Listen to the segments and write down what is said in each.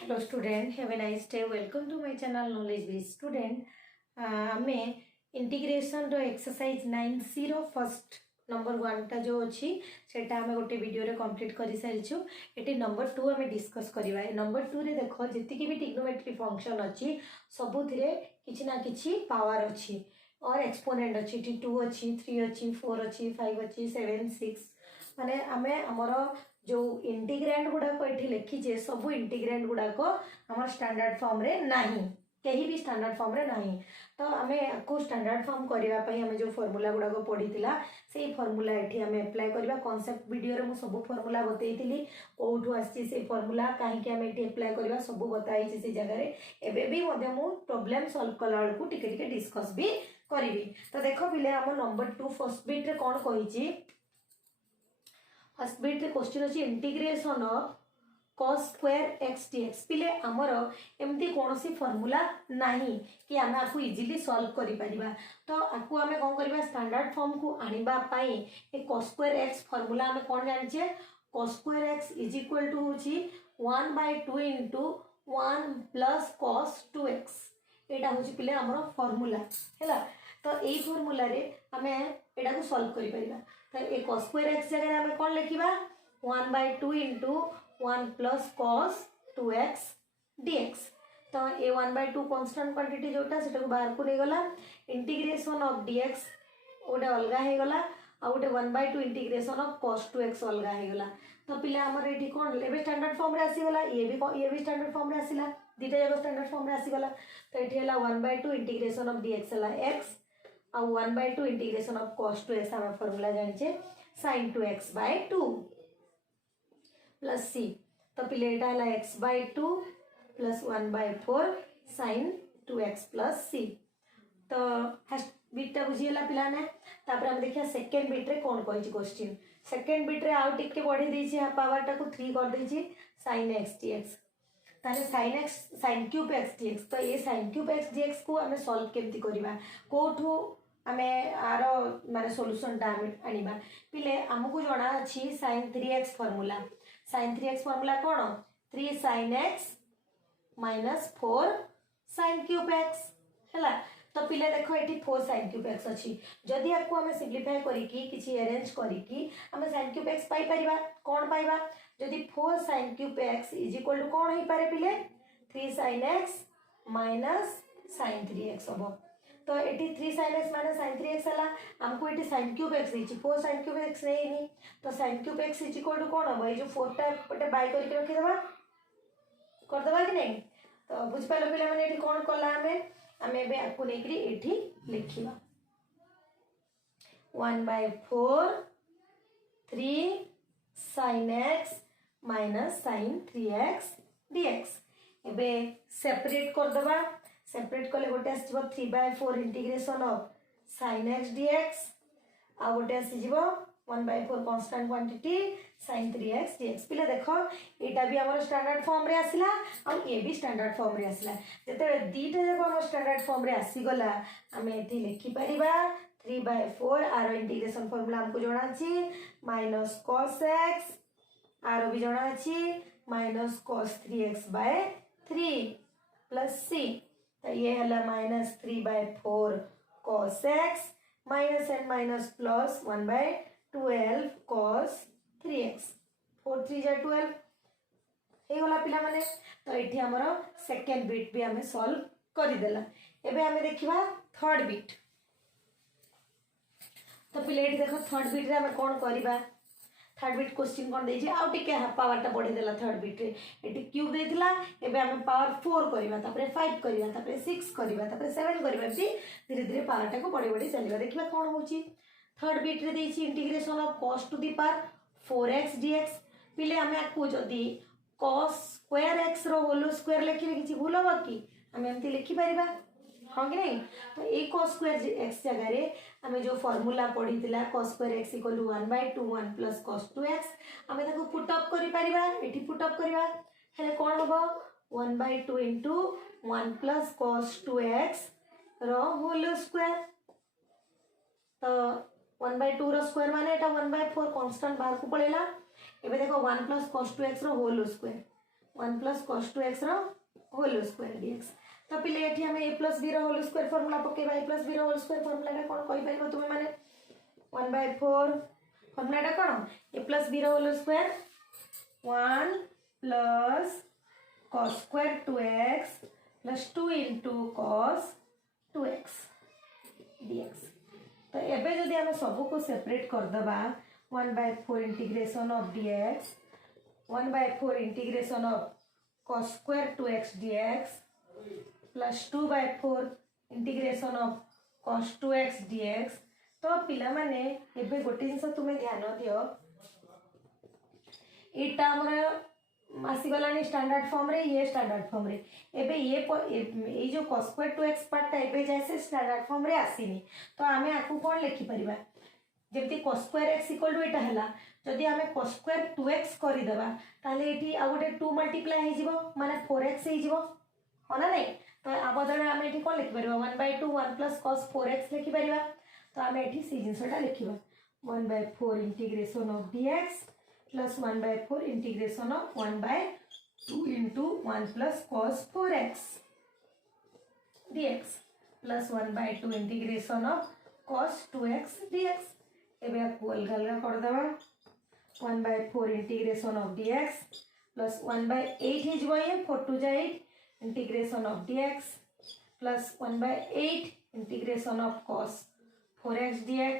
Hello student, have a nice day. Welcome to my channel Knowledge Base. Student, आमे integration रो exercise 9C row first number 1 टा जो अछि सेटा हमें गोटे वीडियो रे कंप्लीट करि सारिछु। एटी नंबर 2 हमें डिस्कस करिवा। नंबर 2 रे देखो जति कि भी ट्रिग्नोमेट्री फंक्शन अछि सबुथिरे किछि ना किछि पावर अछि और एक्सपोनेंट अछि। 2 अछि, 3 अछि, 4 अछि, 5 अछि, 7 6 माने आमे हमरो जो इंटीग्रेंड गुड़ाक ये लिखीचे सब इंटीग्रेंड गुड़ाक आम स्टैंडर्ड फॉर्म रे नहीं, कहीं भी स्टैंडर्ड फॉर्म रे नहीं। तो आम को स्टैंडर्ड फॉर्म करने आम जो फॉर्मूला गुड़ाक पढ़ी से फॉर्मूला ये आम एप्लाय करवा। कॉन्सेप्ट वीडियो रे मु सब फॉर्मूला बतई कौटू आसी फॉर्मूला कहीं आम ये एप्लाय करवा सब बताई से जगह एवं भी प्रॉब्लम सॉल्व कला बेलू टिके डिस्कस भी करी। तो देख पिले आम नंबर 2 फर्स्ट बीट रे कौन कही फर्स्ट बीट रे क्वेश्चन अछि integration of cos square x dx। पिले हमर एमती कोनोसी फार्मूला नाही कि आमे आपको इजीली सॉल्व करि परिबा। तो आपको आमे कोन करबा स्टैंडर्ड फॉर्म को आनिबा पई ए cos स्क्वायर x फार्मूला आमे कोन जानि छे cos square x is equal to होची 1/2 इनटू 1 प्लस cos 2x। एटा होची पिले हमर फार्मूला हैला। तो एई फार्मूला रे आमे एटा को सॉल्व करि परिबा। तो ए cos स्क्वायर x जगह आमे कोन लिखिबा 1/2 into 1 plus cos 2x dx। तो ए 1/2 कांस्टेंट क्वांटिटी जोटा सेटा को बाहर को ले गला इंटीग्रेशन ऑफ dx ओडे अलगा हे गला आ ओडे 1/2 इंटीग्रेशन ऑफ cos 2x अलगा हे गला। तो पिला हमर एठी कोन लेबे स्टैंडर्ड फॉर्म रे आसी गला ये भी स्टैंडर्ड फॉर्म रे आसीला दीटा जगह स्टैंडर्ड फॉर्म रे आसी गला। तो एठी हला 1/2 इंटीग्रेशन ऑफ dx हला x आ 1/2 इंटीग्रेशन ऑफ cos 2x हम फार्मूला जानिचे sin 2x/2 प्लस c। तो पिले एटा हला x/2 plus 1/4 sin 2x plus c। तो फर्स्ट बीटा बुझीला पिला ने तापर हम देखिया सेकंड बीट रे कोन कहिछि क्वेश्चन। सेकंड बीट रे आउ टिके बढ़ी देछि हा पावर टा को 3 कर देछि sin x dx। ताले sin क्यूब x dx। तो ये sin क्यूब x dx को हमें सॉल्व केमति करबा कोठू हमें आरो माने सॉल्यूशन टा आनिबा। पिले हमकु जणा अछि sin 3x formula. sin 3x formula कोन 3 sin x minus 4 sin cube x हैला। तो पिले देखो एठी 4 sin क्यूब x अछि जदि आपको हमें सिंपलीफाई करी की किछि अरेंज करी की हमें sin क्यूब x पाई परिबा कोन पाइबा जदि 4 sin cube x is equal to कोन होई पारे पिले 3 sin x minus sin 3x हबो। तो eighty 3 sin x minus sin 3x हला हमको एटी sin क्यूब x देछि 4 sin क्यूब x नहीं तो sin cube x is equal to कोन हबो ए जो 4 टा पटे बाय करके रखि देबा कर देबा कि नहीं। तो बुझ पालो पिला माने एटी कोन कला हमें बे आपको लेकरी एठी लिखिबा 1/4 3 sin x minus sin 3x dx। एबे सेपरेट कर दबा सेपरेट कले गोटे आसीबो 3/4 integration of sin x dx आ गोटे आसीबो 1/4 constant quantity sin 3x dx। पिला देखो एटा भी हमर स्टैंडर्ड फॉर्म रे आसिला आ ए भी स्टैंडर्ड फॉर्म रे आसिला। जते दीटा जको हमर स्टैंडर्ड फॉर्म रे आसी गला हमें एठी लिखि परिबा 3/4 आरो इंटीग्रेशन फार्मूला हमको जणा अछि माइनस cos x आरो भी जणा अछि minus cos 3x/3 plus c। तो ये हला minus 3/4 cos x minus and minus plus 1/12 cos 3x 4 3 जा 12 हे गला पिला माने। तो एठी हमर सेकंड बीट भी हमें सॉल्व करि देला। एबे हमें देखिबा थर्ड बीट। तो पिले एठी देखो थर्ड बीट रे हमें कोन करिबा थर्ड बीट क्वेश्चन कोन देछि आउ टिके पावर टा बढ़ी देला थर्ड बीट रे एटी क्यूब देथिला एबे हमें पावर 4 करबा तापरे 5 करबा तापरे 6 करबा तापरे 7 करबा जी धीरे धीरे पावर टा को बढ़ी बढ़ी चलिबा। देखिबा कोन होछि थर्ड बीट रे देछि integration of cos to the power 4x dx। पिले हमें आकु जदी cos स्क्वायर x रो होल स्क्वायर लिखिले किछि भूल होबा कि हमें एमति लिखि परिबा हाँ कि नहीं। तो एक cos स्क्वायर x जगह रे हमें जो फार्मूला पढ़ी थिला cos square x equal to 1/2 1 plus cos 2x हमें ताको पुट अप करि परिबा एठी पुट अप करिबा हेले कोन होबो 1/2 इनटू 1 प्लस cos 2x रो होल स्क्वायर। तो 1/2 रो स्क्वायर माने एटा 1/4 कांस्टेंट बाहर को पळेला। एबे देखो 1 प्लस cos 2x रो whole square 1 plus cos 2x whole square dx। तो पिले एठी हमें a plus b whole square formula पकेबा। a plus b whole square formula कोन कहि परिबो तुमे माने 1/4 फॉर्मूला कोन a plus b whole square 1 plus cos square 2x plus 2 into cos 2x dx। तो एबे जदि हम सब को सेपरेट कर दबा 1/4 integration of dx 1/4 integration of cos square 2x dx plus 2/4 integration of cos 2x dx। तो पिला माने एबे गोटे जिंस तुमे ध्यान दियो एटा हमर आसीगलानी स्टैंडर्ड फॉर्म रे ये स्टैंडर्ड फॉर्म रे एबे ये जो cos स्क्वायर 2x पार्ट एबे जैसे स्टैंडर्ड फॉर्म रे आसीनी। तो आमे आकु कोन लिखि परिबा जेमति cos square x equal to एटा हला जदि आमे cos स्क्वायर 2x करि देबा ताले एठी आ गोटे 2 मल्टीप्लाई हे जिवो माने 4x हे जिवो होना नै। तो आ बदले आमे एठी कोन लिखि परिबा 1/2 1 प्लस cos 4x लिखि परिबा। तो आमे एठी से जिंसटा लिखिबा 1/4 integration of dx plus 1/4 integration of 1/2 into 1 plus cos 4x dx plus 1/2 integration of cos 2x dx। एबे आपको अलग अलग कर देबा 1/4 integration of dx plus 1/8 है जो ये 4 to 8 integration of dx plus 1/8 integration of cos 4x dx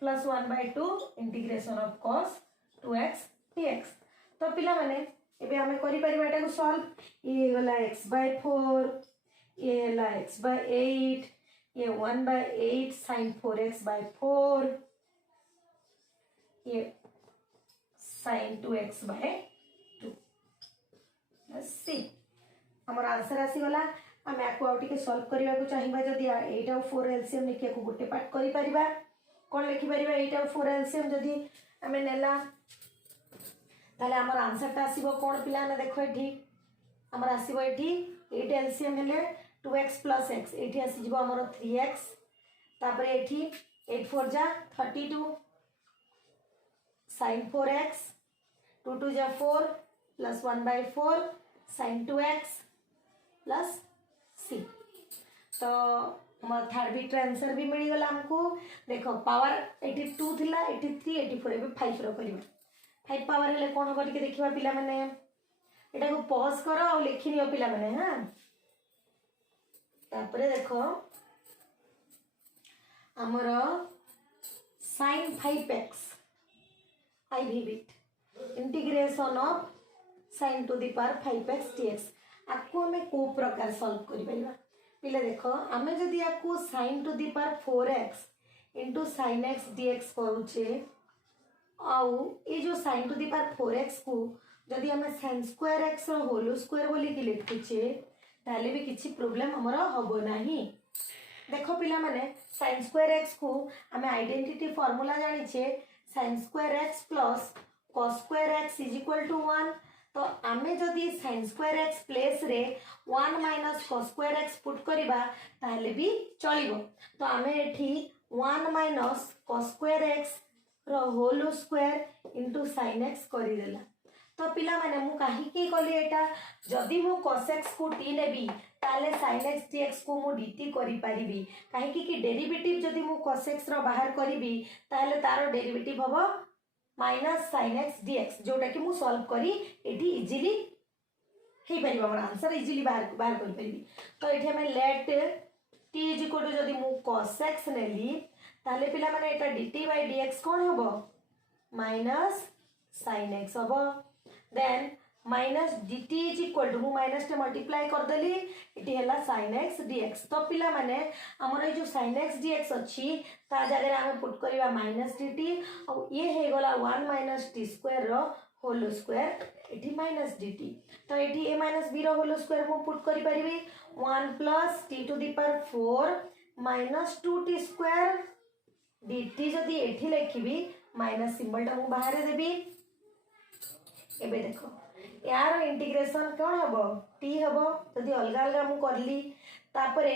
plus 1/2 integration of cos 2x dx। तो पिला माने एबे हमें करि परिबा एटा को सॉल्व ये गला x/4 ये हला x/8 ये 1/8 sin 4x/4 ये sin 2x/2 c हमर आंसर आसी गला। हमें आको आउटी के सॉल्व करबा को चाहिबा जदी 8 और 4 एलसीएम लिखिया को गोटे पार्ट करि परिबा कोन लिखि परिबा 8 और 4 एलसीएम जदी हमें नेला ताले हमर आंसर ता आसीबो कोन पिला ने देखो एठी हमर आसीबो एठी 8 एलसीएम हेले 2x + x एठी आसी जिवो हमर 3x तापर एठी 8 4 जा 32 sin 4x 2 2 जा 4 plus 1/4 sin 2x plus c। तो हमर थर्ड बिट आंसर भी मिल गला हमको। देखो पावर 82 थिला 83 84 एबे 5 रो करिबा 5 पावर हेले कोन हो के देखिबा पिला माने एटा को पॉज करो और लिखि नियो पिला माने। हां तापरे देखो हमर sin 5x आई भी बिट integration of sin to the power 5x dx आपको हमें को प्रकार सॉल्व करि परिबा पिला। देखो आमे जदी आपको sin to the power 4x into sin x dx करूचे आउ ये जो sin to the power 4x को जदी हमें sin स्क्वायर x रो होल स्क्वायर बोली कि लिखुचे ताले भी किछि प्रॉब्लम हमरा हबो नाही। देखो पिला माने sin स्क्वायर x को हमें आइडेंटिटी फार्मूला जानि छे sin square x plus cos square x = 1। तो आमे जदी sin स्क्वायर x प्लेस रे 1 - cos स्क्वायर x पुट करिबा ताले भी चलिबो। तो आमे एठी 1 - cos स्क्वायर x रो whole square into sin x करि देला। तो पिला माने मु काहे की कली एटा जदी मु cos x को t नेबी ताले sin x dx को मु dt करि परिबी काहे की डेरिवेटिव जदी मु cos x रो बाहर करिबी ताले तारो डेरिवेटिव हबो माइनस sin x dx जोटा कि मु सॉल्व करी एठी इजीली हे परिबा हमर आंसर इजीली बाहर करि परिबी। तो एठी हमें लेट t = जदी मु cos x नेली ताले पिला माने एटा dt by dx कोन हबो माइनस sin x हबो देन माइनस dt = मु माइनस टे मल्टीप्लाई कर देली एठी हला sin x dx। तो पिला माने हमर जो sin x dx अछि ता जगह हम पुट करबा माइनस dt और ये हे गला 1 - t² रो होल स्क्वायर एठी माइनस dt। तो एठी a - b रो होल स्क्वायर मु पुट करि परिबी 1 + t to the power 4 - 2t² dt जदी एठी लिखिबी माइनस सिंबल टा मु बाहर देबी। एबे देखो यार इंटीग्रेशन कोन हबो t हबो जदी अलग अलग मु करली तापरे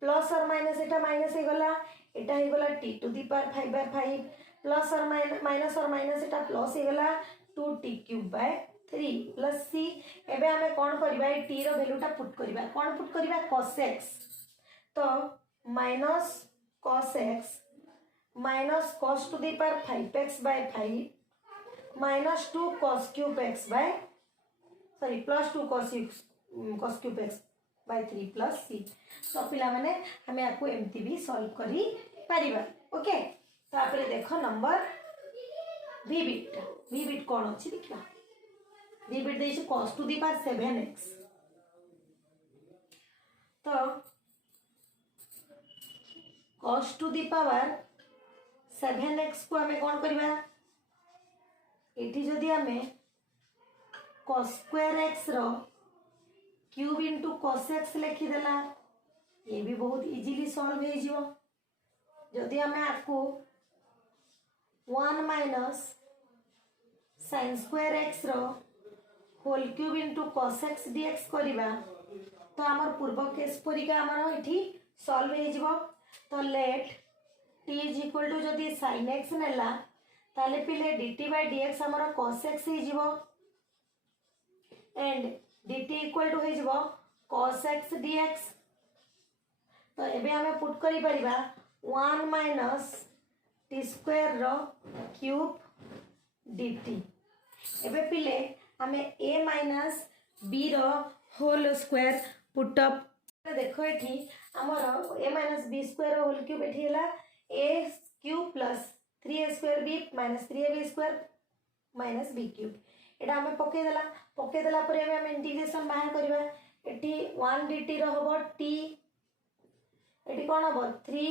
प्लस और माइनस एटा माइनस हे गला एटा हे गला t to the power 5/5 plus और माइनस एटा प्लस हे गला 2t³ / 3 प्लस सी एबे हमें कौन करबा ए टी रो वैल्यूटा पुट करबा कौन पुट करबा cos x तो minus cos x minus cos to the power 5x by 5 minus 2 cos cube x by sorry plus 2 cos cube x by 3 plus C तो पिला माने हमें आपको एमती भी सॉल्व करी परिबा ओके तापरे देखो नंबर v बिट कौन अछि देखिबा v बिट देइछ cos to the power 7x तो cos to the power 7x को हमें कौन करबा एठी जदी हमें cos स्क्वायर x रो क्यूब इंटू cos x लिखि देला ये भी बहुत इजीली सॉल्व हो जिवो जदी हमें आपको 1 माइनस sin स्क्वायर x रो whole cube into cos x dx करिबा तो हमर पूर्व केस परिका हमर एठी सॉल्व हो जिवो तो let t is equal to जदी sin x नेला ताले पिले dt by dx हमर cos x हो जिवो एंड dt इक्वल टू हो जिवो cos x dx तो एबे हमें पुट करि परिबा 1 माइनस t स्क्वायर रो क्यूब dt एबे पिले हमें a माइनस b रो होल स्क्वायर पुट अप देखो एठी हमर a माइनस b स्क्वायर रो होल क्यूब एठी हला a cube plus 3a square b minus 3ab square minus b cube एटा हमें पके देला पर हम इंटीग्रेशन बाहर करबा एठी 1 dt रो होबो t एठी कोन होबो 3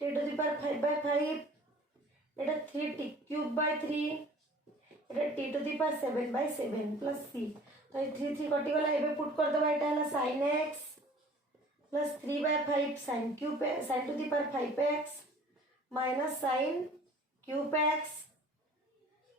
t to the power 5 by 5 Etah 3t cube by 3 एटा t to the power 7 by 7 plus c तो 3 3 कटि गला एबे पुट कर दबा एटा हला sin x plus 3 by 5 sin cube sin to the power 5x minus sin cube x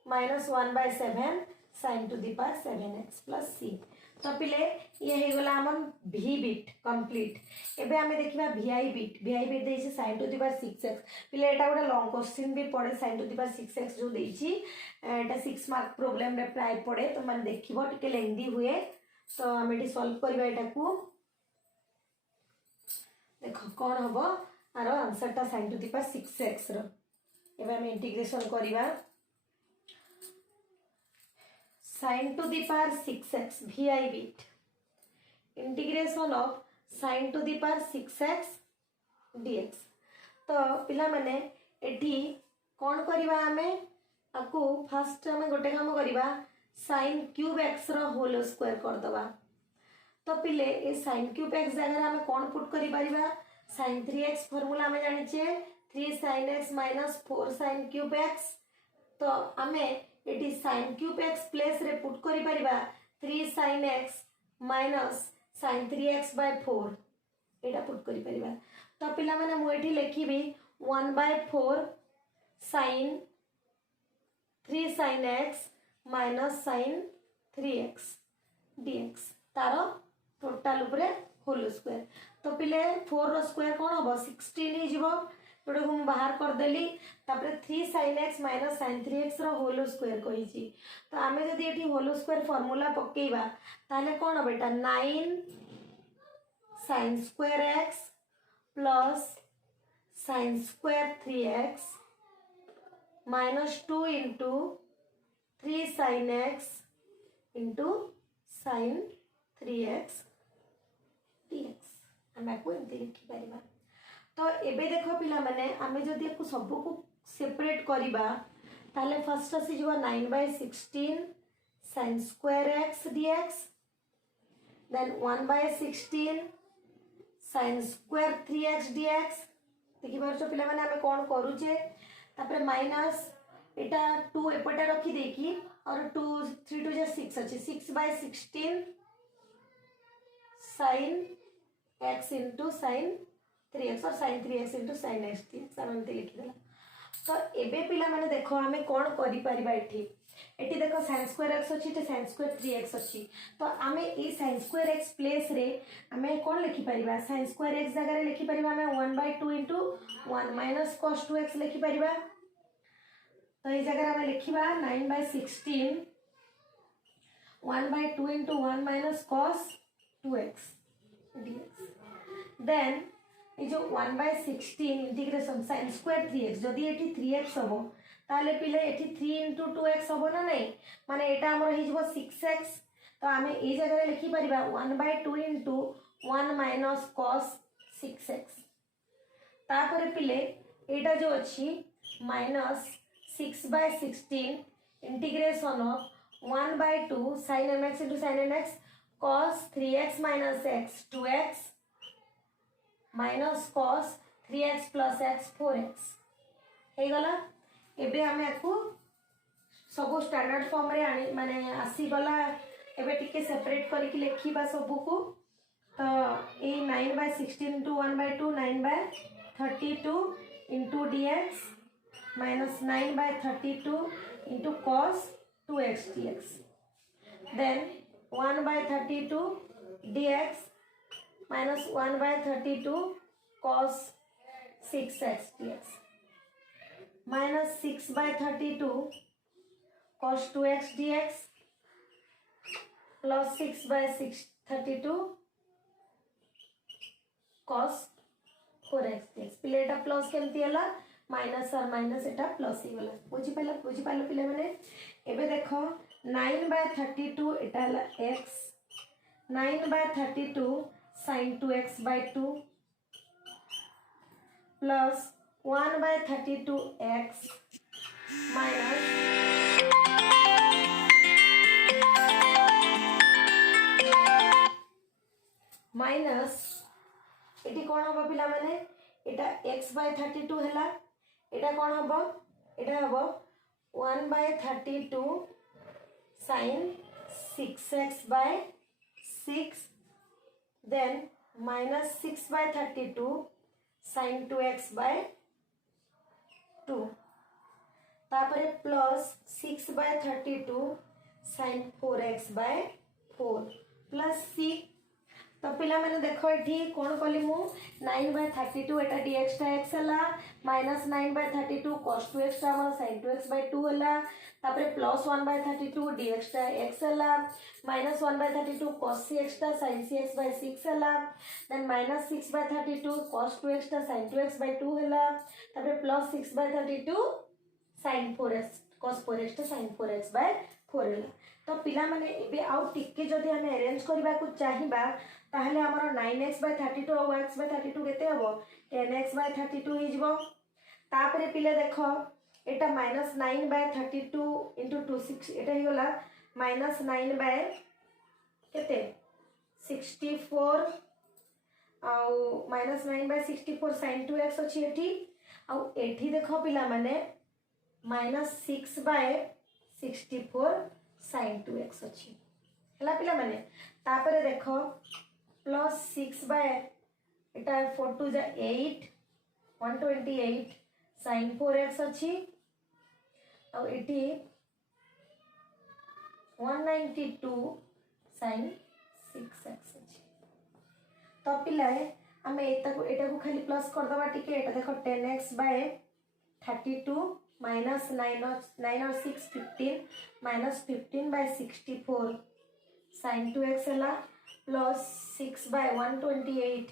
minus 1 by 7 sin to the power 7x plus c तो पिले ये हे गला हमन v बिट कंप्लीट एबे हमें देखिबा vi बिट देछि sin to the power 6x पिले एटा गोटा लॉन्ग क्वेश्चन भी पड़े sin to the power 6x जो देछि एटा 6 मार्क प्रॉब्लम रे प्राय पड़े तो माने देखिबो टिके लेंदी हुए तो हम एटी सॉल्व करबा एटा को देखो कोन हबो आरो आंसर ता sin to the power 6x रो एबे हम इंटीग्रेशन करबा sin to the power 6x vi bit integration of sin to the power 6x dx तो पिला माने एठी कोन करिबा हमें आपको फर्स्ट हमें गोटे काम करिबा sin क्यूब x रो होल स्क्वायर कर दबा तो पिले ए sin क्यूब x जगह हमें कोन पुट करि परिबा sin 3x फार्मूला हमें जानि छे 3 sin x minus 4 sin cube x तो हमें eighty sin cube x place रे पुट करि परिबा 3 sin x minus sin 3x by 4 Etah put करि परिबा तो पिला माने मु एठी लिखिबी 1 by 4 sin 3 sin x minus sin 3x dx taro total ऊपर होल स्क्वायर तो पिले 4 रो स्क्वायर कोन होबो 16 ही जीवो जोडे हम बाहर कर देली तापरे 3 sin x minus sin 3x रो होल स्क्वायर कहि छी तो हमें जदी एठी होल स्क्वायर फार्मूला पकेइबा ताले कोन हो बेटा 9 sin square x plus sin square 3x minus 2 into 3 sin x into sin 3x dx हम आपको एमती लिखि परिबा तो एबे देखो पिला माने आमे जदी को सब को सेपरेट करिबा ताले फर्स्ट आसी जीवा 9 by 16 sin square x dx then 1 by 16 sin square 3x dx देखि बारछो पिला माने आमे कोन करू जे तापर माइनस एटा 2 एपटे रखी देकी और 2 3 2 6 अछि 6 by 16 sin x into sin 3x और sin 3x into sin x dx Amte लिखि देला तो एबे पिला माने देखो हमें कोन करि परिबा एठी देखो sin स्क्वायर x अछि ते sin स्क्वायर 3x अछि तो हमें ए sin स्क्वायर x प्लेस रे हमें कोन लिखि परिबा sin स्क्वायर x जगह रे लिखि परिबा हमें 1 by 2 into 1 minus cos 2x लिखि परिबा तो ए जगह हमें लिखिबा 9 by 16 1/2 into 1 minus cos 2x dx. Then ये जो 1/16 इंटीग्रेशन sin स्क्वायर 3x जदि एठी 3x हबो ताले पिले एठी 3 into 2x हबो ना नहीं माने एटा हमर हि जबो 6x तो आमे ए जगह रे लिखि परिबा 1/2 into 1 minus cos 6x तापर पिले एटा जो अछि minus 6/16 integration of 1/2 sin mx into sin nx cos 3x minus x 2x minus cos 3x plus x 4x हे गला एबे हमें आकु सब स्टैंडर्ड फॉर्म रे आनी माने आसी गला एबे टिके सेपरेट करके लिखिबा सबु को तो ए 9/16 into 1/2 9/32 into dx minus 9/32 into cos 2x dx then 1/32 dx minus 1/32 cos 6x dx minus 6/32 cos 2x dx plus 6/32 cos 4x dx पिले एटा प्लस केमती हला माइनस और माइनस एटा प्लस ही वाला बुझी पालो पिले माने एबे देखो 9/32 एटा हला x 9/32 sin 2x/2 plus 1/32x minus eighty कौन हम पिला माने एटा x/32 हैला एटा कौन हम एटा हम 1/32 sin 6x/6 then minus 6/32 sin 2x/2 तापरे plus 6/32 sin 4x/4 plus c तो पिला मैंने देखो एठी कोन कली मु 9/32 एटा dx टा x हला minus 9/32 cos 2x टा हमर sin 2x/2 हला तापरे plus 1/32 dx टा x हला minus 1/32 cos cx टा sin cx/6 हला then minus 6/32 cos 2x टा sin 2x/2 हला तापरे plus 6/32 sin 4x cos 4x टा sin 4x/4 हला तो पिला माने एबे आउ टिके जदी हम अरेंज करबा को चाहिबा ताहले हमर 9x/32 और x/32 केते हबो 10x/32 हि जबो तापरे पिले देखो एटा -9/32 into 2 6 एटा हि होला -9 केते 64 आउ -9/64 sin 2x अछि एठी आउ एठी देखो पिला माने -6/64 sin 2x अछि हला पिला माने तापरे देखो plus 6 एटा 4 2 जा 8 128 sin 4x अछि और एटी 192 sin 6x अछि तो पिलाए हमें एटा को खाली प्लस कर दबा टिके एटा देखो 10x/32 minus 9 और 6 15 minus 15/64 sin 2x हला plus 6/128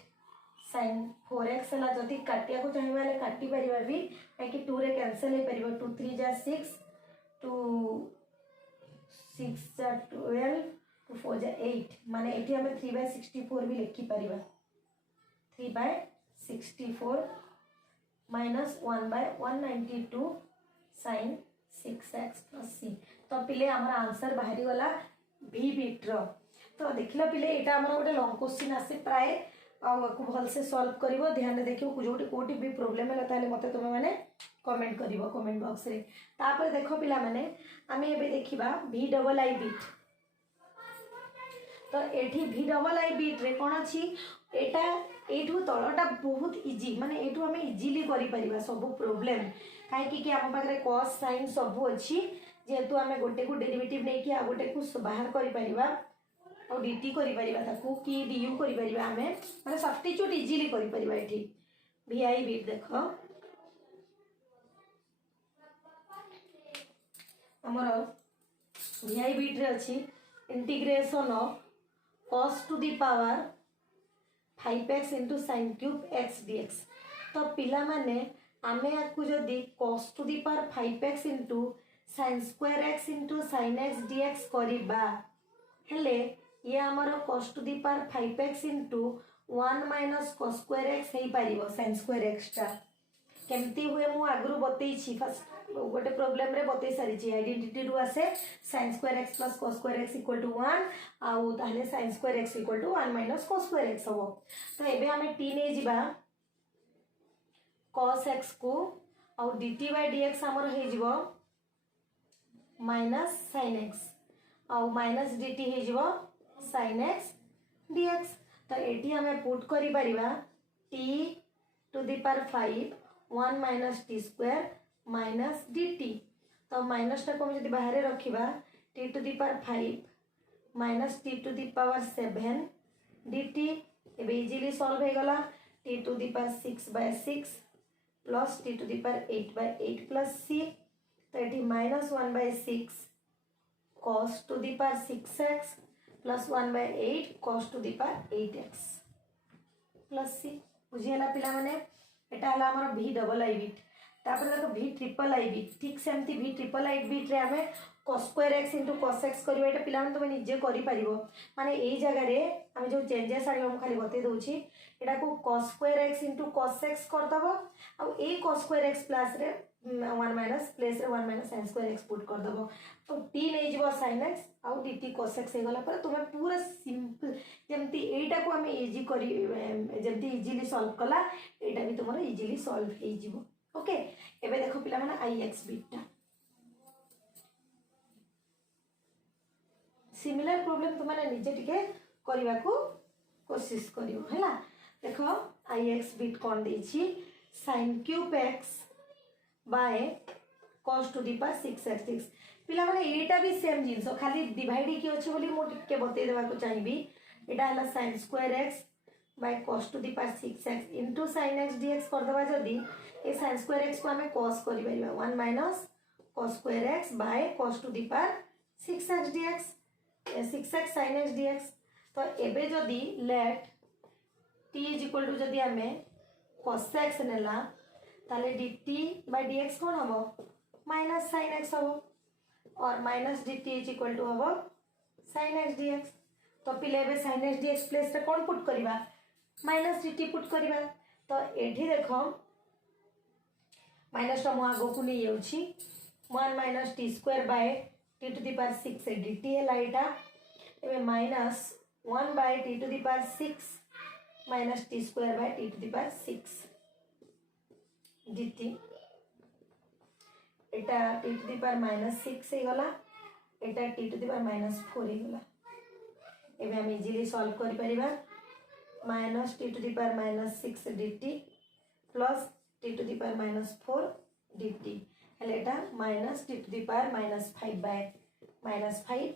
sin 4x हला जदि काटिया को चाहिबा ले काटी परिबा भी कि 2 रे कैंसिल हे परिबो 2 3 जा 6 2 6 जा 12 2 4 जा 8 माने एठी हमें 3/64 भी लिखि परिबा 3/64 minus 1/192 sin 6x plus c तो पिले हमर आंसर बाहरी वाला भी बिट्रो तो देखिला पिले एटा हमर गोटे लॉन्ग क्वेश्चन आसे प्राय को भल से सॉल्व करिवो ध्यान देखियो जोटी कोटी भी प्रॉब्लम है ताले मते तुमे माने कमेंट करिवो कमेंट बॉक्स रे तापर देखो पिला माने आमे एबे देखिबा v डबल आई बिट तो एठी v डबल आई बिट रे कोन अछि एटा एठू तळटा बहुत इजी माने एठू हमें इजीली करि परिबा सब प्रॉब्लम काहे कि हम पाखरे cos sin सब अछि जेतु हमें गोटे को डेरिवेटिव नै कि आ गोटे को बाहर करि परिबा और dt करि परिबा ताकू कि du करि परिबा हमें माने सब्स्टिट्यूट इजीली करि परिबा एठी vi बिट देखो हमर vi बिट रे अछि integration of cos to the power 5x into sine cube x dx। तो पिला माने आमे आपको जदि cos to the power 5x into sine square x into sine x dx करिबा हेले ये आमर cos to the power 5x into 1 minus cos square x हे पारिबो साइन स्क्वायर x टा केमती हुए मु आगरु बतई छी फर्स्ट गोटे प्रॉब्लम रे बतई सारी छी आइडेंटिटी रु आसे sin square x plus cos square x equal to 1 आउ ताले sin square x equal to 1 minus cos square x हो। तो एबे हमें t नै जिबा cos x को आउ dt by dx हमर हे जिवो माइनस sin x आउ माइनस dt हे जिवो sin x dx। तो एटी हमें पुट करि परिबा t to the power 5 1 minus t square minus dt। तो माइनस टा को हम जदि बाहर रखिबा t to the power 5 minus t to the power 7 dt एबे इजीली सॉल्व हे गला t to the power 6/6 plus t to the power 8/8 plus c। तो एटी minus 1/6 cos to the power 6x plus 1/8 cos to the power 8x plus c। बुझियला पिला माने एटा हला हमर v डबल आई बिट तापर देखो v ट्रिपल आई बिट ठीक सेमती v ट्रिपल आई बिट रे हमें cos square x into cos x करबा एटा पिला माने तुम निजे करि परिबो माने एई जगह रे हम जो चेंजेस आइ हम खाली बते दोछि एटा को cos square x into cos x कर दबो आ ए cos स्क्वायर x प्लस रे 1 माइनस प्लस रे 1 minus sin square x put कर दबो। तो t नै जिवो sin x आ dt cos x हे गला पर तुमे पूरा सिंपल जेमती एटा को हम इजी करी जेमती इजीली सॉल्व कला एटा भी तुमरो इजीली सॉल्व हे जिवो। ओके एबे देखो पिला माने ix बीटा सिमिलर प्रॉब्लम तुमने निजे टिके करबा को कोशिश करियो हैला। देखो ix बीट कोन देछि sin cube x by cos to the power 6x पिला माने एटा भी सेम जिंसो खाली डिवाइड की अछि बोली मो टिके बते देबा को चाहिबी एटा हला sin square x by cos to the power 6x into sin x dx कर दबा जदी ए sin स्क्वायर x को हमें cos करि परिबा 1 minus cos square x by cos to the power 6x dx 6x sin x dx। तो एबे जदी let t is equal to जदी हमें cos x नेला ताले dt by dx कोन हबो माइनस sin x हबो और minus dt is equal to हबो sin x dx। तो पिले बे sin x dx प्लेस रे कोन पुट करबा माइनस dt पुट करबा। तो एठी देखो माइनस टा मो आगो को नै येउछि 1 minus t square by t to the power 6 से dt है लाइटा एबे minus 1 by t to the power 6 minus t square by t to the power 6 dt एटा t to the power minus 6 हे गला एटा t to the power minus 4 हे गला। एबे हम इजीली सॉल्व करि परिबा minus t to the power minus 6 dt plus t to the power minus 4 dt हेले एटा minus t to the power minus 5 by minus 5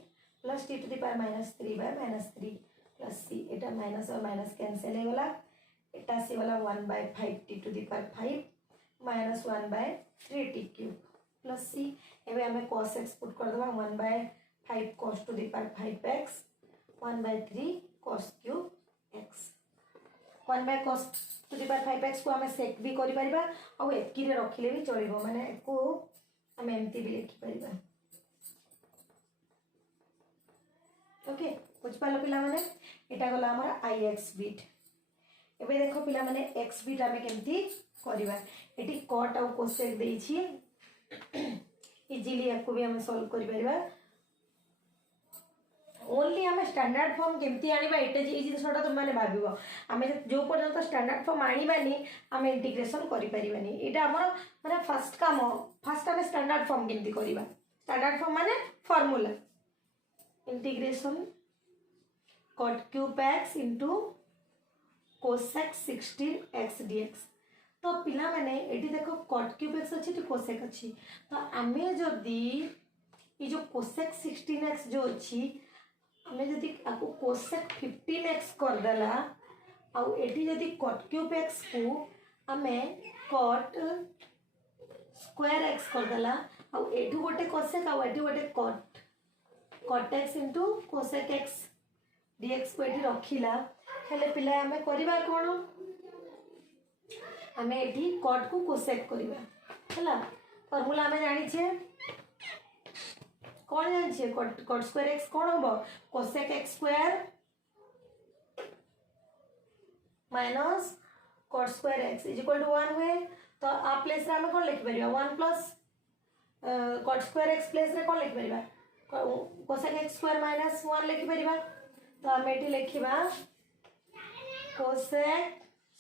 plus t to the power minus 3 by minus 3 plus c एटा minus और minus cancel हे गला एटा से वाला 1 by 5 t to the power 5 minus 1 by 3 t cube plus c एबे हमें cos x put कर दबा 1 by 5 cos to the power 5x 1 by 3 cos cube x 1 by cos to the power 5x को हमें सेक भी करि परिबा आ एतकी रे रखिले भी चलिबो माने को हम एमती भी लिखि परिबा। ओके बुझ पालो पिला माने एटा गला हमर ix बीट। एबे देखो पिला माने x बीट हमें केमती करबा एटी कट आ कोसेक देई छी इजीली आपको भी हम सॉल्व करि परिबा। ओनली हमें स्टैंडर्ड फॉर्म केमती आनिबा एटे जे जिनसटा तुम माने भाबिबो हमें जो पर्यंत स्टैंडर्ड फॉर्म आनिबानी हमें इंटीग्रेशन करि परिबानी एटा हमर माने फर्स्ट काम फर्स्ट हमें स्टैंडर्ड फॉर्म केमती करबा स्टैंडर्ड फॉर्म माने formula integration cot cube x into cosec 16x dx। तो पिला माने एटी देखो cot क्यूब x अछि तो cosec अछि तो आमे जदी ई जो cosec 16x जो अछि आमे जदी आको cosec 15x कर देला आ एटी जदी cot क्यूब x को आमे cot स्क्वायर x कर देला आ एठी गोटे cosec आ एठी गोटे cot cot x into cosec x dx को एठी रखिला हेले पिला हमें करबा कोन हमें एठी cot को cosec करबा हला फार्मूला हमें जानि छे कोन जानि छे cot square x कोन होबो cosec x square minus cot square x is equal to 1 हुए तो आ प्लेस रे हम कोन लिखि परिबा 1 plus cot square x place रे कोन लिखि परिबा cosec x square minus 1 लिखि परिबा तो हम एठी लिखिबा cosec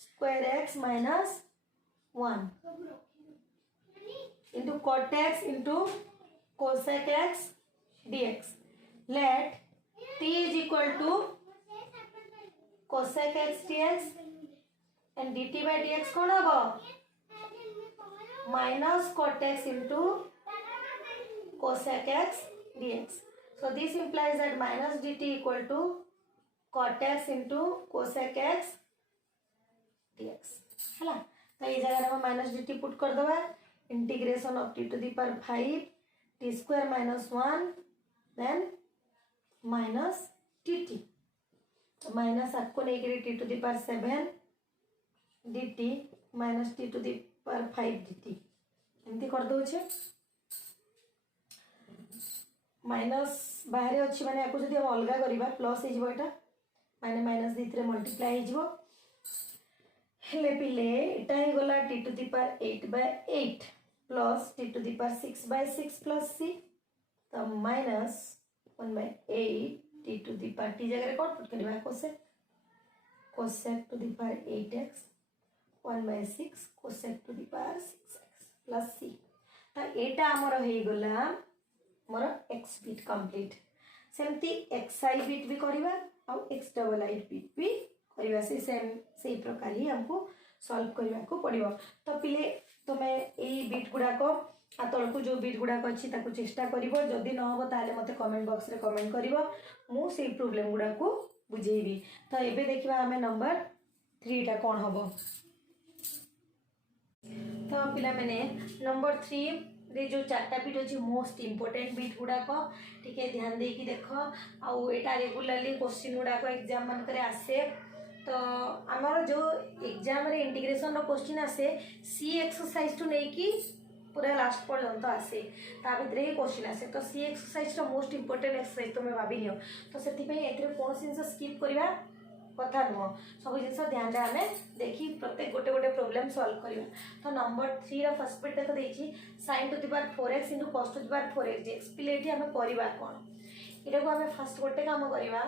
square x minus 1 into cot x into cosec x dx. Let t is equal to cosec x dx and dt by dx कौन होगा minus cot x into cosec x dx. So this implies that minus dt equal to cot x into cosec x dx. है तो ये जगह हम minus dt put कर दबा integration of t to the power 5 t square minus 1 then minus dt. तो minus आपको नहीं करी t to the power 7 dt minus t to the power 5 dt एमती कर दो छे माइनस बाहर अच्छी माने आपको जदी हम अलगा करिबा प्लस हे जिवो एटा माने माइनस दी 3 मल्टीप्लाई हे जिवो हेले पिले एटा हे गला t to the power 8/8 plus t to the power 6/6 plus c तो minus 1/8 t to the power t जगह रे कोन पुट करबा cosec to the power 8x 1/6 cosec to the power 6x plus c तो एटा हमर हे गला मोर x बिट कंप्लीट सेमती xi bit भी करबा आ x डबल i बिट भी करबा से सेम सही प्रकार ही हमको सॉल्व करबा को पड़िबो तो पिले तमे एई बिट गुडा को आ तळको जो बिट गुडा को अछि ताको चेष्टा करिवो जदी न होबो ताले मते कमेंट बॉक्स रे कमेंट करिवो मु सेही प्रॉब्लम गुडा को बुझेबी तो एबे देखिबा हमें नंबर 3 टा कोन होबो तो पिला माने नंबर 3 रे जो चारटा बिट अछि मोस्ट इंपोर्टेंट बिट गुडा को ठीक है ध्यान दे कि देखो आ एटा रेगुलरली क्वेश्चन गुडा को एग्जाम मन करे आसे तो आमर जो एग्जाम रे इंटीग्रेशन रो क्वेश्चन आसे सी एक्सरसाइज टू नै कि पूरा लास्ट पर्यंत आसे ता भितरे ही क्वेश्चन आसे तो सी एक्सरसाइज रो मोस्ट इंपोर्टेंट एक्सरसाइज तो मैं भाबी लियो तो सेति पई एतरे कोन जिंस स्किप करबा कथा नुह सब जिन ध्यान रे आमे देखी प्रत्येक गोटे गोटे प्रॉब्लम सॉल्व करबा तो नंबर 3 रो फर्स्ट बिट देख देछि sin to the power 4x * cos to the power 4x dx पिलेटी हमें करबा कोन एटा को हमें फर्स्ट गोटे काम करबा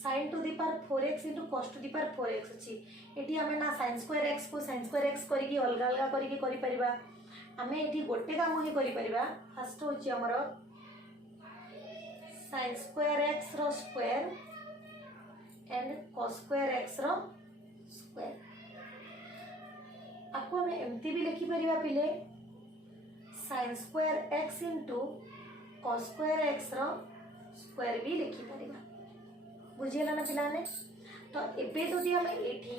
sin to the power 4x * cos to the power 4x अछि एटी हमें ना sin स्क्वायर x को sin स्क्वायर x करिकि अलग अलग करिकि करि परिबा हमें एटी गोटे काम ही करि परिबा फर्स्ट होछि हमरो sin स्क्वायर x रो square and cos square x रो स्क्वायर आपको हमें एमती भी लिखि परिबा पिले sin square x into cos square x रो स्क्वायर भी लिखि परिबा बुझियला ना पिला ने तो एबे जदि हम एठी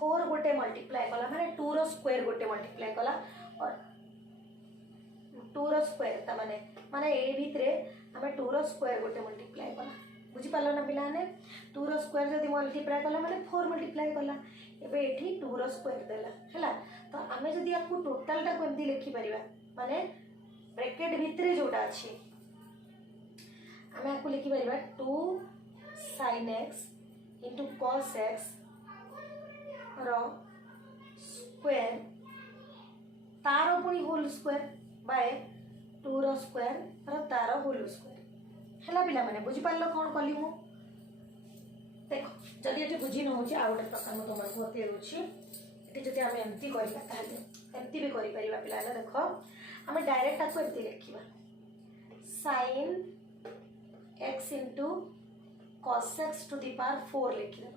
4 गोटे मल्टीप्लाई कला माने 2 रो स्क्वायर गोटे मल्टीप्लाई कला और 2 रो स्क्वायर ता माने ए भितरे हमें 2 रो स्क्वायर गोटे मल्टीप्लाई कला बुझि पालो ना पिला ने 2 रो स्क्वायर जदि मल्टीप्लाई कला माने 4 मल्टीप्लाई कला एबे एठी 2 रो स्क्वायर देला हैला तो हमें जदि आपको टोटल टा कोन दी लिखि परिबा माने ब्रैकेट भितरे जोटा अछि हमें आपको लिखि परिबा 2 sin x into cos x रो स्क्वायर तारो पुनी होल स्क्वायर बाय 2 रो स्क्वायर रो तारो होल स्क्वायर हैला पिला माने बुझि पारलो कोन कली मु देखो जदि एटे बुझी न होची आ गोटे प्रकार म तमन को बते रुची एटे जदि हम एमती करिबा ताले एमती भी करि परिबा पिला ने देखो हम डायरेक्ट आको एमती लिखिबा sin x into cos x to the power 4 लिखिबा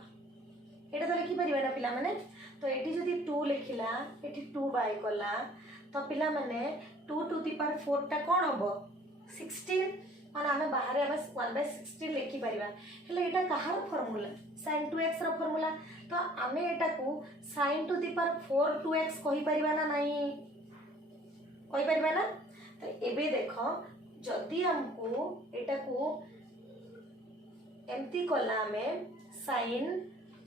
एटा तो लिखि परिबा ना पिला माने तो एटी जदि 2 लिखिला एटी 2 बाय कला तो पिला माने 2 to the power 4 टा कोन होबो 16 माने हमें बाहर हमें 1/16 लिखि परिबा हेले एटा कहार फार्मूला sin 2x रो फार्मूला तो हमें एटा को sin to the power 4 2x कहि परिबा ना नहीं कहि परिबा ना तो एबे देख जदि हमको एटा को एमती कला आम साइन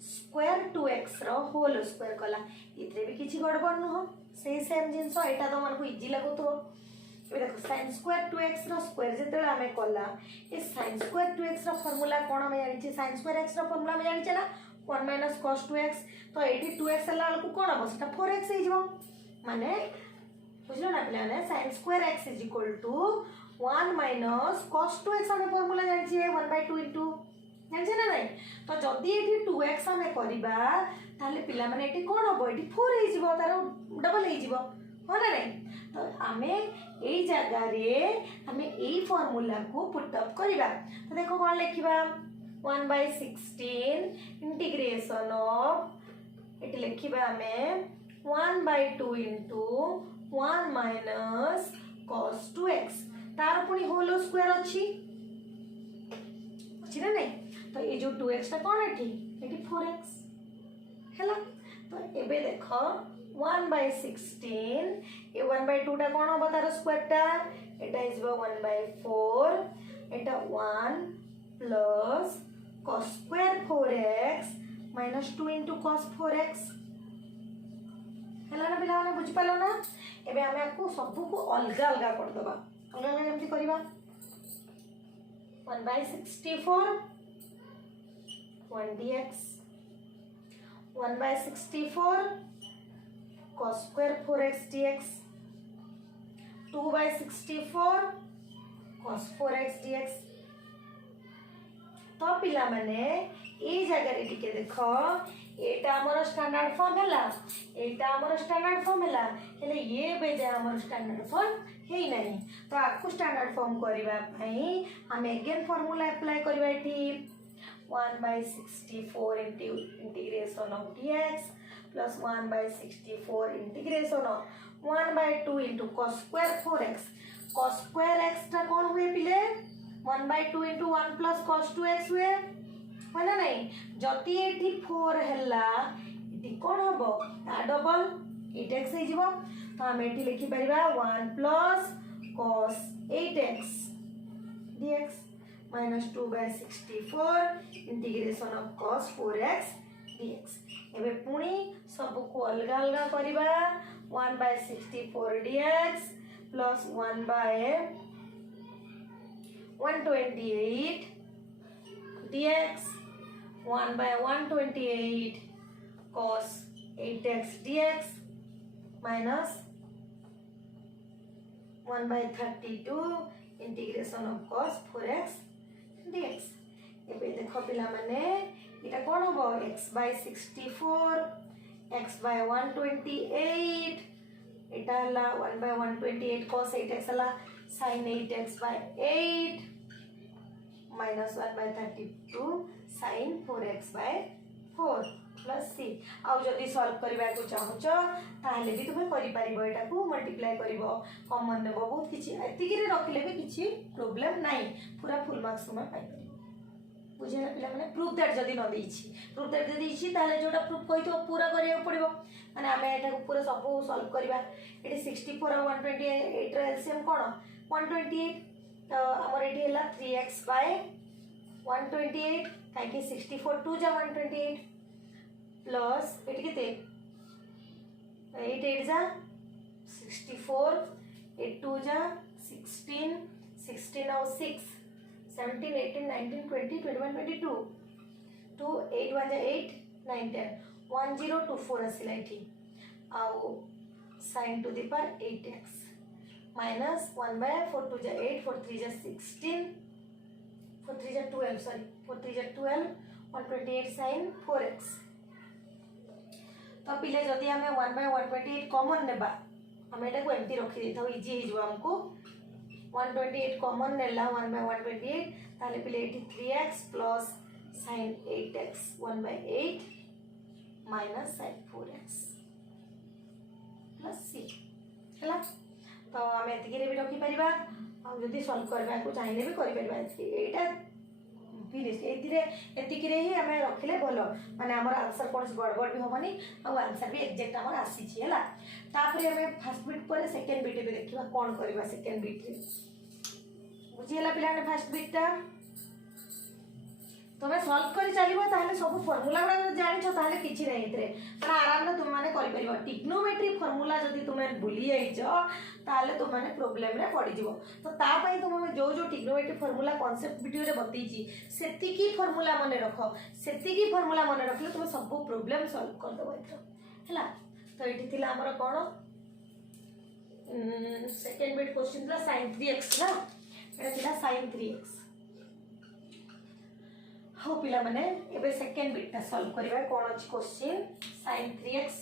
स्क्वायर 2x रो होल स्क्वायर कला इतरे भी किसी गड़बड़ नुह से सेम जिनस एटा तो मन को इजी लगुथो। देखो साइन स्क्वायर 2x रो स्क्वायर जेते आमे कला ए साइन स्क्वायर 2x रो फार्मूला कोन आमे जानि साइन स्क्वायर x रो फार्मूला आमे जानि ना 1 - cos 2x तो एटी 2x हला को कोन अब सेटा 4x हे जिवो माने बुझलो ना पिला ने sin square x is equal to 1 minus cos 2x आमे फार्मूला जानि छी 1/2 into जानि ना नहीं तो जदी एटी 2x आमे करिबा ताले पिला माने एटी कोन हबो एटी 4 हे जिवो तार डबल हे जिवो हो ना नहीं तो आमे एई जगह रे आमे एई फार्मूला को पुट अप करिबा तो देखो कोन लिखिबा 1/16 इंटीग्रेशन ऑफ एटी लिखिबा आमे 1/2 into 1 minus cos 2x तार पुनी होल स्क्वायर अछि ना नहीं तो ये जो 2x टा कोन एठी एठी 4x हैला तो एबे देखो 1/16 ए 1/2 टा कोन होबा तार स्क्वायर टा एटा is 1/4 Etah 1 plus cos square 4x minus 2 into cos 4x हैला ना पिला माने बुझ पालो ना एबे हमें आपको सब को अलगा अलगा कर दबा अलगा अलगा केमती करबा 1/64 1 dx 1/64 cos square 4x dx 2/64 cos 4x dx तो पिला माने ए जगह रे टिके देखो एटा हमर स्टैंडर्ड फॉर्म हैला एटा हमर स्टैंडर्ड फॉर्म हैला हेले ये बेजा हमर स्टैंडर्ड फॉर्म हेई नहीं तो आपको स्टैंडर्ड फॉर्म करबा पई हम अगेन फार्मूला अप्लाई करबा एठी 1/64 integration of dx plus 1/64 integration of 1/2 into cos square 4x cos square x टा कोन हुए पिले 1/2 into 1 plus cos 2x हुए है ना नहीं जति एठी 4 हैला एठी कोन हबो ता डबल 8x हे जिवो तो हम एठी लिखि परिबा 1 plus cos 8x dx minus 2/64 integration of cos 4x dx एबे पुणी सब को अलगा अलगा करिबा 1/64 dx plus 1/128 dx 1/128 cos 8x dx minus 1/32 integration of cos 4x dx एबे देखो पिला माने इटा कोन होबो x/64 x/128 इटा हला 1/128 cos 8x हला sin 8x/8 minus 1/32 sin 4x/4 plus c आउ जदी सॉल्व करबा को चाहूच ताहले भी तुमे करि परिबो एटा को मल्टीप्लाई करबो कॉमन नेबो बहुत किछि एतिकि रे रखले भी किछि प्रॉब्लम नाही पूरा फुल मार्क्स तुमे पाइ परिबो बुझेला पिला माने प्रूफ दैट जदी न देइछि प्रूफ दैट जदी इछि ताहले जोटा प्रूफ कहितो पूरा करिया पड़िबो माने हमें एटा को पूरा सब सॉल्व करबा एटी 64 और 128 रे एलसीएम कोन 128 तो हमर एटी हला 3x/128 काहे कि 64 2 जा 128 प्लस एटी केते 8 8 जा 64 8 2 जा 16 16 और 6 17 18 19 20 21 22 2 8 1 जा 8 9 10 1024 आसिला एठी आउ sin to the power 8x minus 1/4 2 जा 8 4 3 जा 16 4 3 जा 12 sorry 4 3 जा 12 128 sin 4x तो पिले जदी हमें 1/128 कॉमन नेबा हम एटा को एम्प्टी रखि देथाउ इजी हे जो हमको 128 कॉमन नेला 1/128 ताले पिले 3x plus sin 8x 1/8 minus sin 4x plus c हैला तो हम एतिके रे भी रखि परिबा आ जदी सॉल्व करबा को चाहिले भी करि परिबा एटा फिनिश एतिकी ही आम रखिले भल माने आमर आंसर कौन गड़बड़ भी हेनी आंसर भी एक्जाक्ट आमर आसी है तापर आम फास्ट बिट पर सेकेंड बिट भी देखा कौन करवा सेकेंड बिट बुझीगला पिला फास्ट बिटा तुम्हें सल्व कर चलो सब फर्मूला गुड़ा जान कि ना आराम तुम मैंने कर टिग्नोमेट्री फर्मूला जब तुम्हें भूली जाइए तुमने प्रोब्लेम रे पड़ जाव तो तापाई तुम जो जो टिग्नोमेट्री फर्मूला कॉन्सेप्ट वीडियो बतईची से फर्मूला मन रख से फर्मूला मन रखिले तुम सब प्रोब्लेम सॉल्व कर दो है तो ये आमर कौन सेकेंड बिट क्वेश्चन था sin 3x ना ये sin 3x हाँ पिला माने एबे सेकेंड बिटा सॉल्व करबा कोन अछि question sin 3x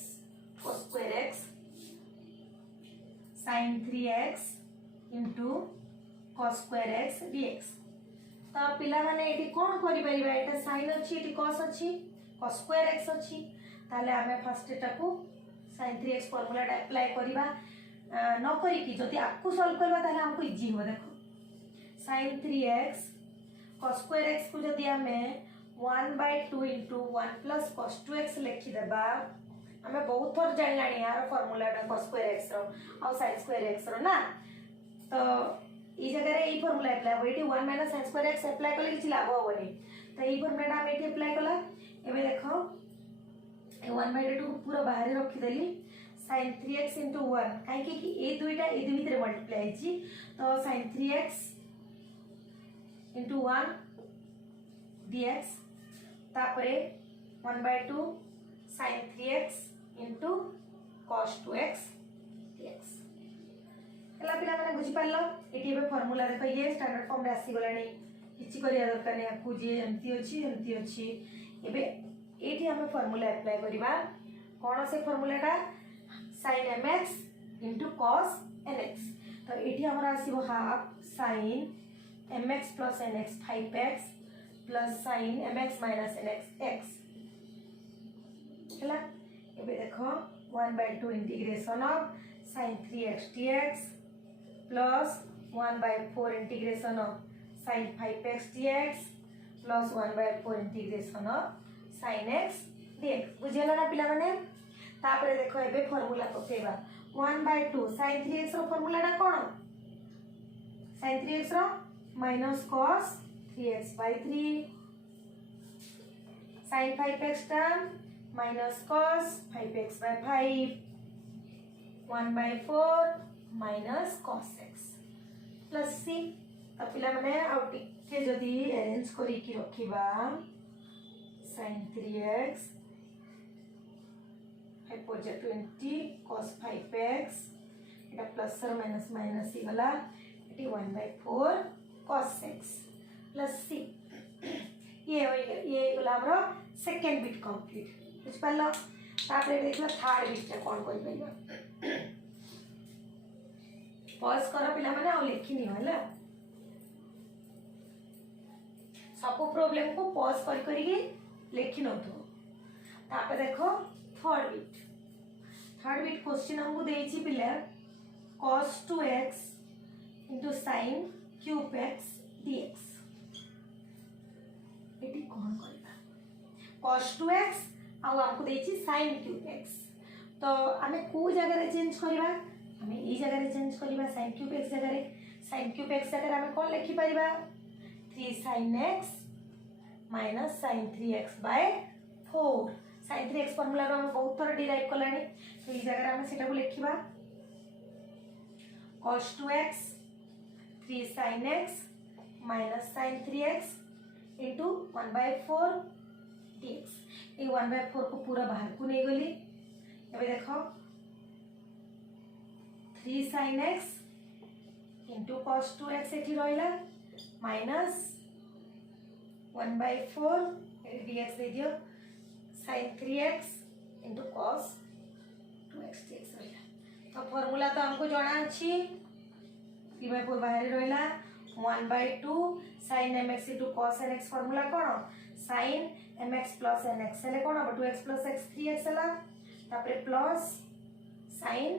cos square x sin 3x into cos square x dx तो पिला माने एटी कोन करि परिबा एटा sin अछि एटी cos अछि cos square x अछि ताले आमे फर्स्ट एटा को sin 3x फार्मूला अप्लाई करबा न करी कि जति आपको सॉल्व करबा ताले हमको इजी हो देखो sin 3x cos square x को जदि आमे 1/2 into 1 plus cos 2x लिखि देबा आमे बहुत थोर जान लानी यार फार्मूला cos square x रो और sin square x रो ना तो ई जगह रे ई फार्मूला अप्लाई हो eighty 1 minus sin square x apply करले किछि लाभ होबनी तो ई फार्मूला हम एटी अप्लाई कला एबे देखो 1/2 को पूरा बाहर रखि देली sin 3x into 1 काहे कि ए दुईटा ए दुई भितर मल्टीप्लाई छी तो sin 3x into 1 dx तापरे 1/2 sin 3x into cos 2x dx हला पिला माने बुझी पारलो एटी एबे फार्मूला देखो ये स्टैंडर्ड फॉर्म रे आसी गलानी किछि करिया दरकार नै आपको जे एमती अछि एबे एटी हम फार्मूला अप्लाई करबा कोन से फार्मूलाटा sin mx into cos nx तो एटी हमरा आसीबो half sin mx plus nx 5x plus sin mx minus nx x हला एबे देखो 1/2 integration of sin 3x dx plus 1/4 integration of sin 5x dx plus 1/4 integration of sin x dx बुझेला ना पिला माने तापरे देखो एबे formula पकेबा 1/2 sin 3x row फार्मूलाटा cone sin 3x row minus cos 3x by 3 sin 5x term minus cos 5x by 5 1/4 minus cos x plus c तो पिला माने आउ टिके जदी अरेंज करी कि रखिबा sin 3x 5 4 20 cos 5x एटा प्लस और माइनस माइनस ही वाला eighty 1/4 cos x plus c ये गला हमरो सेकंड बिट कंप्लीट बुझ पालो तापरे देखला थर्ड बिट ता कोन कोइ पइबा पॉज करो पिला माने आ लिखिनी होला सब प्रॉब्लम को पॉज करी लिखि न दो तापरे देखो थर्ड बिट क्वेश्चन हमको देछि पिला cos 2x into sin cube x dx एटी कोन करबा cos 2x आ हमको देछि sin cube x तो हमें को जगह रे चेंज करबा हमें ई जगह रे चेंज करबा sin cube x जगह रे sin cube x जगह हमें कोन लिखि परिबा 3 sin x minus sin 3x by 4 sin 3x formula रो हम बहुत थोर डिराइव करलानी तो ई जगह हमें सेटा को लिखिबा cos 2x 3 sin x minus sin 3x into 1/4 dx ये 1/4 को पूरा बाहर को नहीं गली एबे देखो 3 sin x into cos 2x एठी रहिला minus 1/4 dx दे दियो sin 3x into cos 2x dx रहिला तो फार्मूला तो हमको जाना अछि 3/4 बाहर रहिला 1/2 sin mx into cos nx formula कोन sin mx plus nx ले कोन 2x plus x 3x हला तापरे plus sin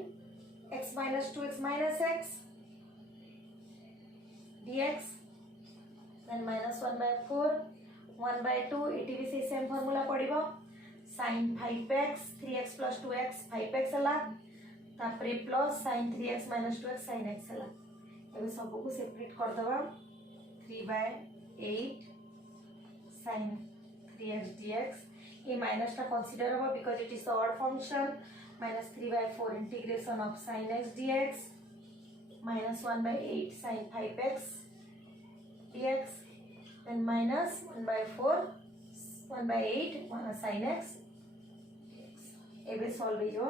x minus 2x minus x dx then -1/4 1/2 एटी भी से same formula पड़िबो sin 5x 3x + 2x 5x हला तापरे plus sin 3x - 2x sin x हला एबे सब को सेपरेट कर दबा 3/8 sin 3x dx ये माइनस टा कंसीडर होगा because it is the odd function -3/4 integration of sin x dx -1/8 sin 5x dx then -1/4 1/8 sin x एबे सॉल्व हो जो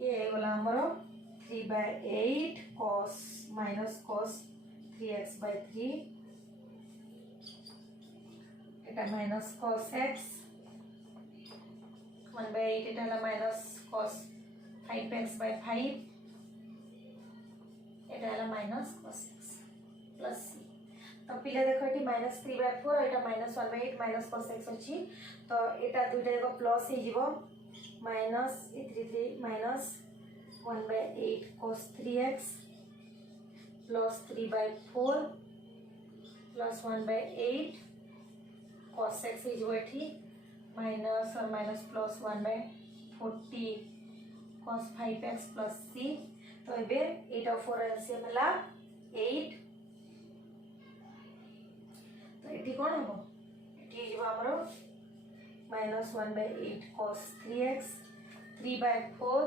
ये वाला हमरो 3/8 cos -cos 3x/3 এটা -cos x 1/8 এটা হলো -cos 5x/5 এটা হলো -cos x प्लस c तो पिला देखो एटी -3/4 एटा -1/8 -cos x अछि तो एटा दुइटा देखो प्लस हे जिवो -3 -1/8 cos 3x plus 3/4 plus 1/8 cos x हे जिवो एठी माइनस और minus plus 1/40 cos 5x plus c तो एबे 8 और 4 एलसीएम हला 8 तो एटी कोन हो एटी जेबा हमरो -1/8 cos 3x 3/4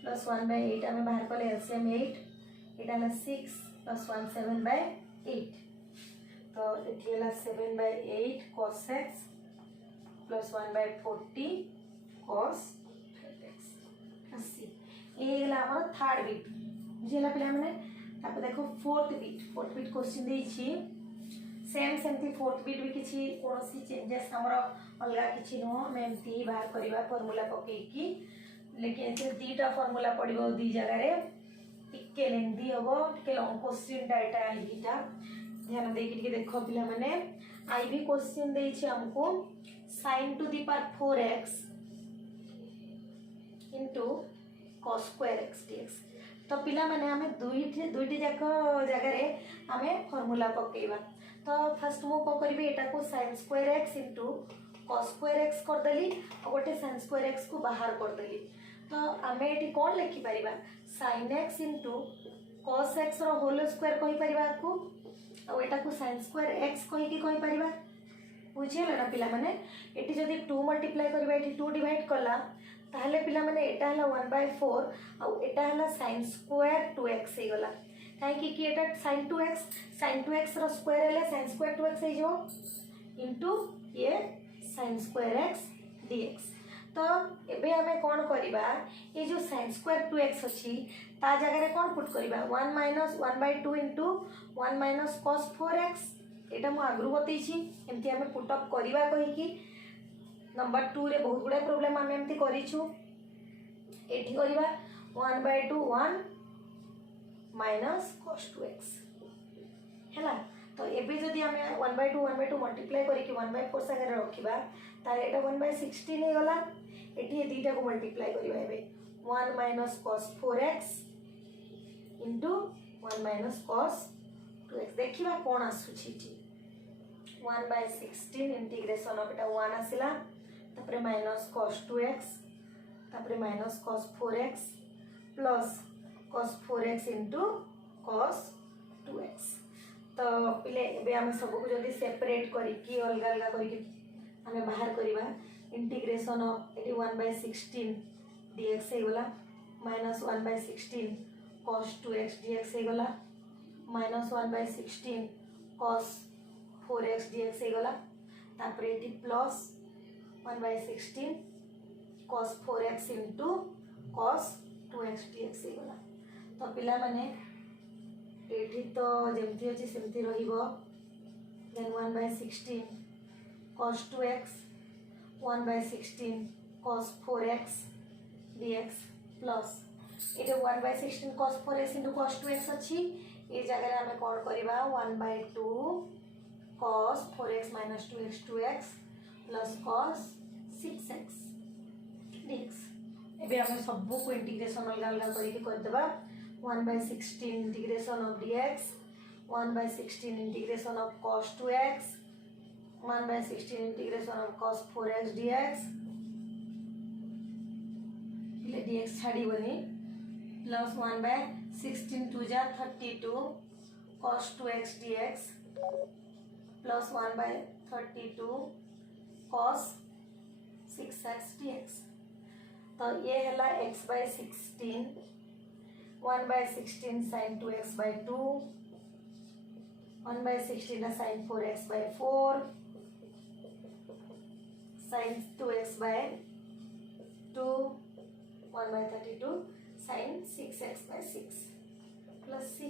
प्लस 1/8 हमें बाहर को एलसीएम 8 एटा हला 6 प्लस 1 7/8 तो एटी हला 7/8 cos x plus 1/40 cos 5x plus c ये गला हमर थर्ड बिट बुझिला पिला माने तापर देखो फोर्थ बिट क्वेश्चन देई छी सेम सेमती फोर्थ बिट भी किसी कोनोसी चेंजेस हमर अलगा किछि नो हम एमती बाहर करबा फार्मूला पके की लेकिन एते दीटा फार्मूला पड़िबो दी जगह रे टिके लेंदी हबो टिके लॉन्ग क्वेश्चन डाटा आई दीटा ध्यान देकी टिके देखो पिला माने आई भी क्वेश्चन देई छी हमको sin to the power 4x into cos square x dx तो पिला माने हमें दुईटी जाक जगह रे हमें फार्मूला पकेइबा तो फर्स्ट मु को करबी एटा को sin square x into cos square x कर देली और गोटे sin square x को बाहर कर देली तो हमें एटी कोन लिखि परिबा sin x into cos x रो होल स्क्वायर कहि परिबा को और एटा को sin square x कहि कि कहि परिबा बुझिला ना पिला माने एटी जदी 2 मल्टीप्लाई करबा एटी 2 डिवाइड कला ताहले पिला माने एटा हला 1/4 और एटा हला sin स्क्वायर 2x हे गला काहे कि एटा sin 2x रो स्क्वायर हले sin स्क्वायर 2x हे जो इनटू ये sin स्क्वायर x dx तो एबे हमें कोन करिबा ये जो sin स्क्वायर 2x अछि ता जगह रे कोन पुट करिबा 1 - 1/2 इनटू 1 - cos 4x एटा मु आगरु बतई छी एमती हमें पुट अप करिबा कहि कि नंबर 2 रे बहुत गुडा प्रॉब्लम हम एमती करि छु एठी करिबा 1/2 1 - cos 2x हैला तो एबे जदी हमें 1/2 मल्टीप्लाई करि कि 1/4 संगे रखिबा तारे एटा 1/16 हे गला एठी ए दीटा को मल्टीप्लाई करिबा एबे 1 - cos 4x into 1 - cos 2x देखिबा कोन आसुछि ठी 1/16 इंटीग्रेशन ऑफ एटा 1 आसिला तापरे -cos 2x तापरे -cos 4x plus cos 4x into cos 2x तो पिले एबे हम सब को जदी सेपरेट करी कि अलग अलग करी कि हमें बाहर करिबा इंटीग्रेशन ऑफ एटी 1/16 dx हे गला -1/16 cos 2x dx हे गला -1/16 cos 4x dx हे गला तापरे eighty plus 1/16 cos 4x into cos 2x dx हे गला तो पिला माने एठी तो जेमती अछि सेमती रहिबो then 1/16 cos 2x 1/16 cos 4x dx plus एटे 1/16 cos 4x into cos 2x अछि ए जगह रे हमें कोन करिबा 1/2 cos 4x - 2x 2x plus cos 6x dx एबे हमें सब को इंटीग्रेशन अलग अलग करके कर देबा 1/16 integration of dx 1/16 integration of cos 2x, 1/16 integration of cos 4x dx, dx छाड़बनी प्लस 1/16 2 जा 32 cos 2x dx plus 1/32 cos 6x dx। तो ये है x/16 1/16 sin 2x/2 1/16 sin 4x/4 sin 2x/2 1/32 sin 6x/6 plus c।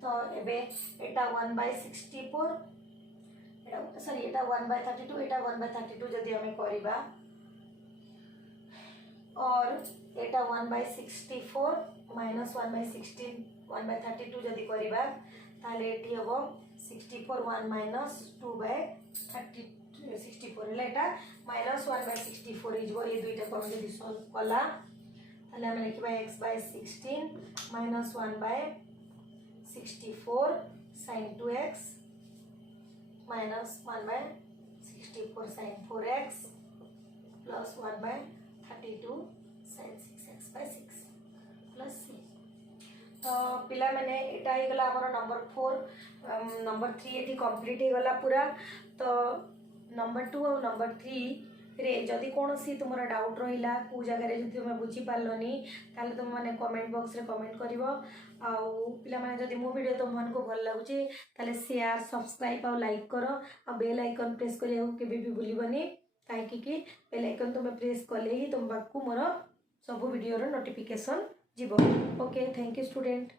तो एबे एटा 1/64 sorry एटा 1/32 एटा 1/32 जदि हमें करिबा और एटा 1/64 माइनस 1/16 1/32 जदि करिबा ताले एटी हबो 64 1 माइनस 2/64 लेटा माइनस 1/64 इजबो ये दुईटा को हम जदि सॉल्व कला ताले हम लिखबा x/16 minus 1/64 sin 2x minus 1/64 sin 4x plus 1/32 sin 6x/6 plus c। तो पिला मैंने एटा ही गला हमर नंबर 4 नंबर 3 एटी कंप्लीट ही गला पूरा। तो नंबर 2 और नंबर 3 रे जदि कौन सी तुम डाउट रहा कौ जगह जब तुम बुझी पार्लनी ताले तुम मैंने कमेंट बॉक्स रे कमेंट करिवो आउ पिला माने जदि मो वीडियो तुम मन को भल लागुचे ताले शेयर सब्सक्राइब और लाइक करो आ बेल आइकन प्रेस करियो केबे भी भूलिबनी काहे कि बेल आइकन तुम प्रेस कले ही तुम बाकू मोर सब वीडियो रो नोटिफिकेशन जीवो। Okay thank you student.